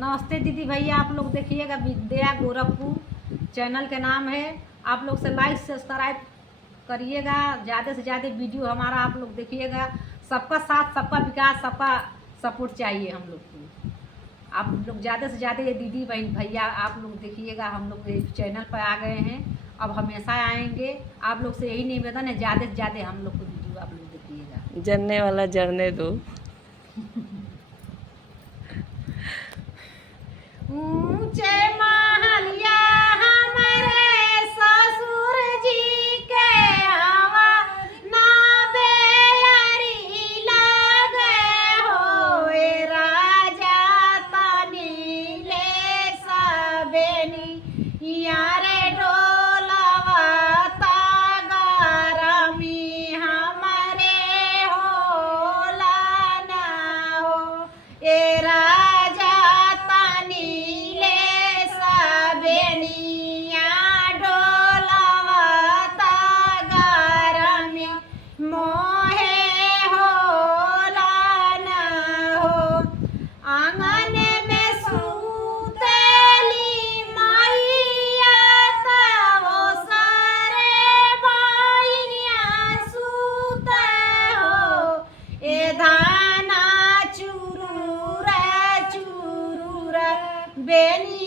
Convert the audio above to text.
नमस्ते दीदी भैया, आप लोग देखिएगा विद्या गोरखपुर चैनल के नाम है। आप लोग से लाइक सब्सक्राइब करिएगा, ज़्यादा से ज़्यादा वीडियो हमारा आप लोग देखिएगा। सबका साथ, सबका विकास, सबका सपोर्ट चाहिए हम लोग को। आप लोग ज़्यादा से ज़्यादा ये दीदी भैया आप लोग देखिएगा। हम लोग इस चैनल पर आ गए हैं, अब हमेशा आएंगे। आप लोग से यही निवेदन है, ज़्यादा से ज़्यादा हम लोग को वीडियो आप लोग देखिएगा। जरने वाला जरने दो। ऊंचे महलिया हमारे ससुर जी के आवा ना बेअरी लागे हो। ए राजा तनी ले सबेनी यारे डोलवा तागरमी हमारे होला ना हो। ए राजा बेनी